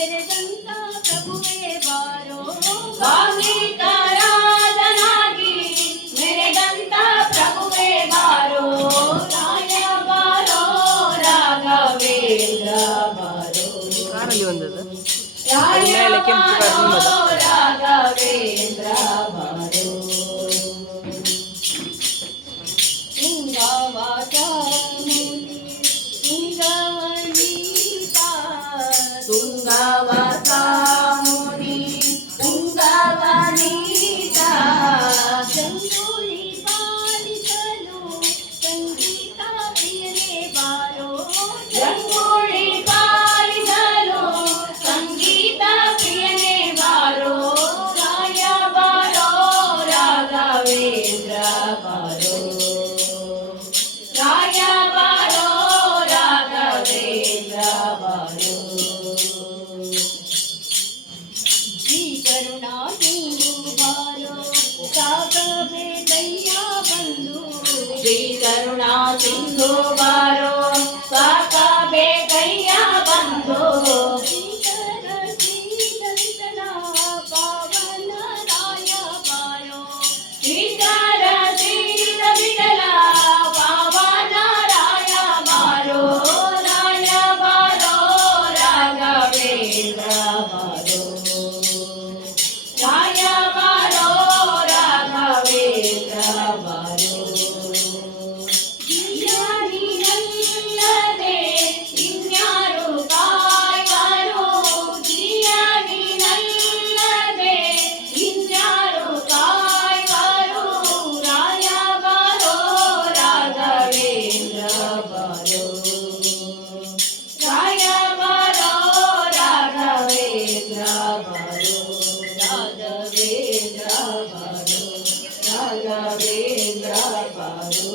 ಮೆರೆದಂತ ಪ್ರಭುವೇ ಬಾರೋ ಭಾವಿಕರಾಜನಾಗಿ ಮೆರೆದಂತ ಪ್ರಭುವೇ ಬಾರೋ ರಾಯ ಬಾರೋ ರಾಘವೇಂದ್ರ ಬಾರೋ ಕಾರಲ್ಲಿ ಬಂದದ್ದು ರಾಯ ಬಾರೋ ರಾಘವೇಂದ್ರ ಬಾರೋ ತುಂಗವತಾ ಮುನಿ ತುಂಗವನೀತ ಜಂಗೂಳಿ ಪಾಲಿಸಲು ಸಂಗೀತ ಪ್ರಿಯನೇ ಬಾರೋ ಜಂಗೂಳಿ ಪಾಲಿಸಲು ಸಂಗೀತ ಪ್ರಿಯನೇ ಬಾರೋ ರಾಯ ಬಾರೋ ರಾಘವೇಂದ್ರ ಬಾರೋ ರಾಯ ಬಾರೋ ರಾಘವೇಂದ್ರ ಬಾರೋ ಶ್ರೀ ಕರುಣಾ ಸಿಂಧು ಬಾರೋ ಸಾಕಬೇಕಯ್ಯ ಬಂದು ಶ್ರೀ ಕರುಣಾ ಸಿಂಧು ಬಾರೋ ಸಾಕಬೇಕಯ್ಯ ಬಂದು ಶ್ರೀಕರ ಶ್ರೀಧರಿತನ ಪಾವನ ರಾಯ ಬಾರೋ ಶ್ರೀಕರ ಶ್ರೀಧರಿತನ ಪಾವನ ರಾಯ ಬಾರೋ ರಾಯ ಬಾರೋ ರಾಘವೇಂದ್ರ ಬಾರೋ ರಾಯ ಬಾರೋ ರಾಘವೇಂದ್ರ ಬಾರೋ ಜಿಯಾನಿನಲ್ಲದೆ ಇನ್ಯಾರು ಕಾಯ್ವರು ಜಿಯಾನಿನಲ್ಲದೆ ಇನ್ಯಾರು ಕಾಯ್ವರು ರಾಯ ಬಾರೋ ರಾಘವೇಂದ್ರ ಬಾರೋ ರಾಯ ಬಾರೋ ರಾಘವೇಂದ್ರ ಬಾರೋ ರಾಘವೇಂದ್ರ ಬಾರೋ ರಾಘವೇಂದ್ರ ಬಾರೋ